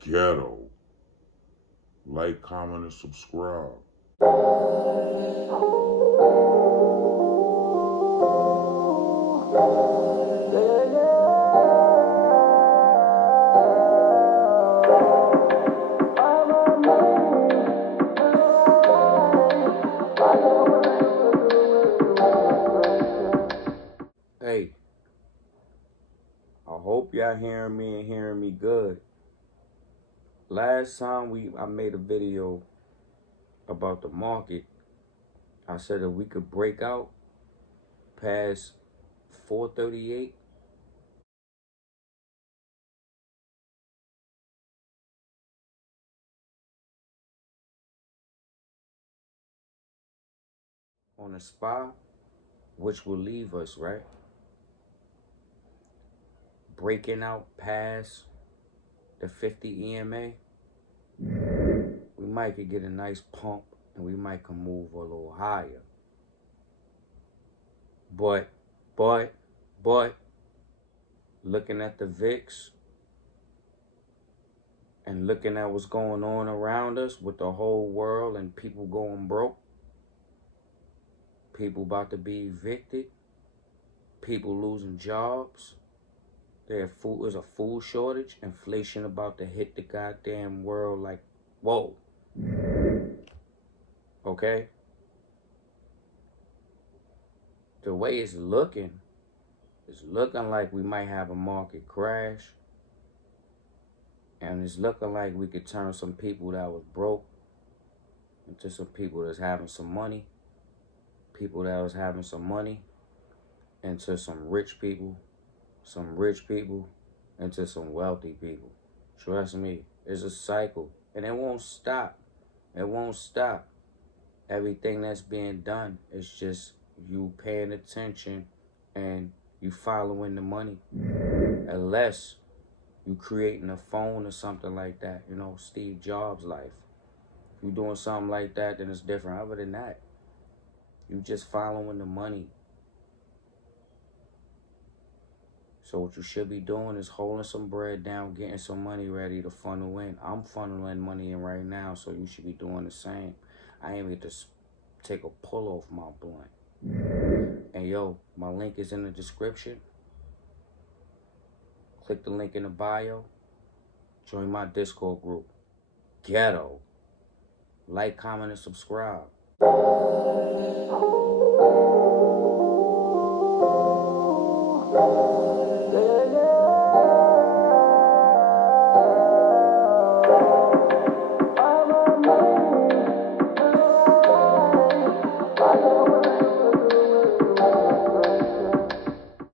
Ghetto. Like, comment, and subscribe. Hey, I hope y'all hearing me and hearing me good. Last time I made a video about the market, I said that we could break out past 438. On the spot, which will leave us, right? Breaking out past the 50 EMA, we might could get a nice pump and we might can move a little higher. But, looking at the VIX and looking at what's going on around us with the whole world and people going broke, people about to be evicted, people losing jobs, there's a food shortage, inflation about to hit the goddamn world like, whoa. Okay? The way it's looking like we might have a market crash. And it's looking like we could turn some people that was broke into some people that's having some money. People that was having some money into some rich people into some wealthy people. Trust me, it's a cycle. And it won't stop. It won't stop. Everything that's being done is just you paying attention and you following the money. Unless you creating a phone or something like that, you know, Steve Jobs' life. If you doing something like that, then it's different. Other than that, you just following the money. So what you should be doing is holding some bread down, getting some money ready to funnel in. I'm funneling money in right now, so you should be doing the same. I ain't even just take a pull off my blunt. And yo, my link is in the description. Click the link in the bio. Join my Discord group. Ghetto. Like, comment, and subscribe.